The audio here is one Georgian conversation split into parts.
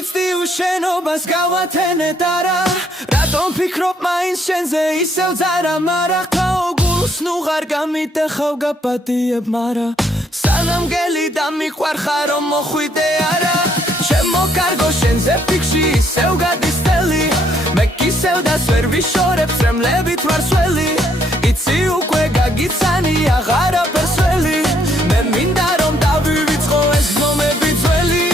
ვიცდი უშენობას გავათენეთ არა რატომ ფიქრობ მაინც შენზე ისევ ძარა მარა გულს ნუ ღარ გამიტეხავ გაპატიებ მარა სანამ გელი დამიყვარხარ რომ მოხვიდე არა ჩემო კარგო შენზე ფიქში ისევ გადის წელი მე კისევ დას ვერ ვიშორებ წრემლებით ვარ სველი იცი უკვე გაგიცანი აღარაფერს ველი მე მინდა რომ დავივიწყო ეს გზნომები ძველი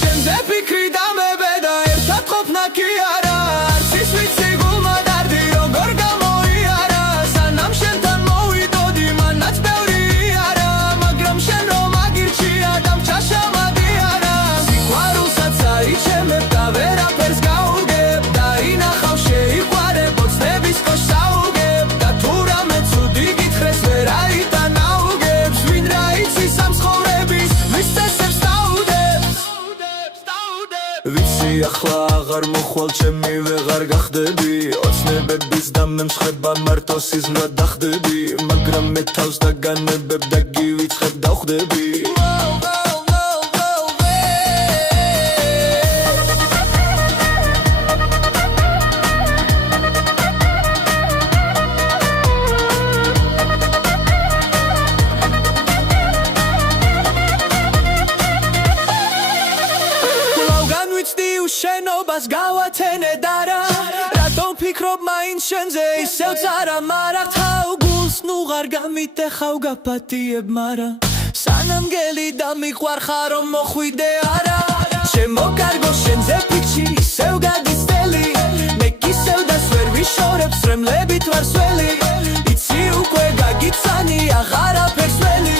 შენზე ფიქრი დამებედა ერთად ყოფნა კი არა არც ის ვიცი გულმა დარდი როგორ გამოიარა სანამ შენთან მოვიდოდი მანაც ბევრი არა მაგრამ შენ რომ აგირჩია დამჩაშამადი არა სიყვარულსაც აიჩემებ და ვერაფერს გაუგებ დაინახავ შეიყვარებ ოცნების კოშს საუგებ და თუ რამე ცუდი გითხრეს ვერ აიტანაუგებს ვინ რა იცის ამ ცხოვრების ვის წესებს ვიცი ახლა აღარ მოხვალ ჩემი ვეღარ გახდები ოცნებების და მემსხება მარტო სიზმრად დახდები მაგრამ მე თავს დაგანებებ და გივიწყებ დავხდები შენობას გავათენეთ არა რატომ ფიქრობ მაინც შენზე ისევ ძარა მარა თავ გულს ნუ ღარ გამიტეხავ გაპატიებ მარა სანამ გელი დამიყვარხარ რომ მოხვიდე არა ჩემო კარგო შენზე ფიქში ისევ გადის წელი მე კისევ დას ვერ ვიშორებ წრემლებით ვარ სველი იცი უკვე გაგიცანი აღარაფერს ველი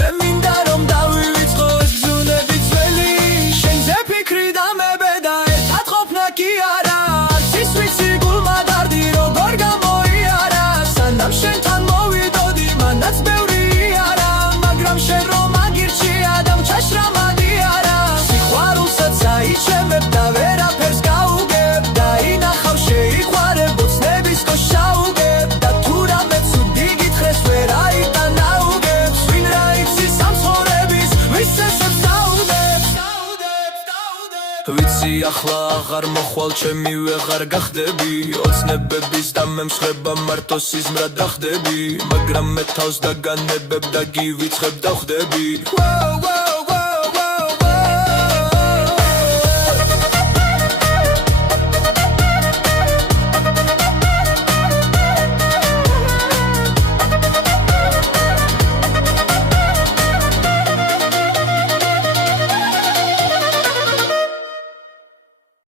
მე მინდა რომ დავივიწყო ეს გზნები ძველი შენზე ფიქრი დამებედა კი არა არც ის ვიცი გულმა დარდი როგორ გამოიარა სანამ შენთან მოვიდოდი მანაც ბევრი არა მაგრამ შენ რომ აგირჩია დამჩაშრამადი არა სიყვარულსაც აიჩემებ და ვერაფერს გაუგებ დაინახავ შეიყვარებ ოცნების კოშს საუგებ და თუ რამე ცუდი გითხრეს ვერ აიტანაუგებს ვინ რა იცის ამ ცხოვრების ვის წესებს ვიცი ახლა აღარ მოხვალ ჩემი ვეღარ გახდები ოცნებების და მემსხება მარტო სიზმრად დახდები მაგრამ მე თავს დაგანებებ და გივიწყებ დავხდები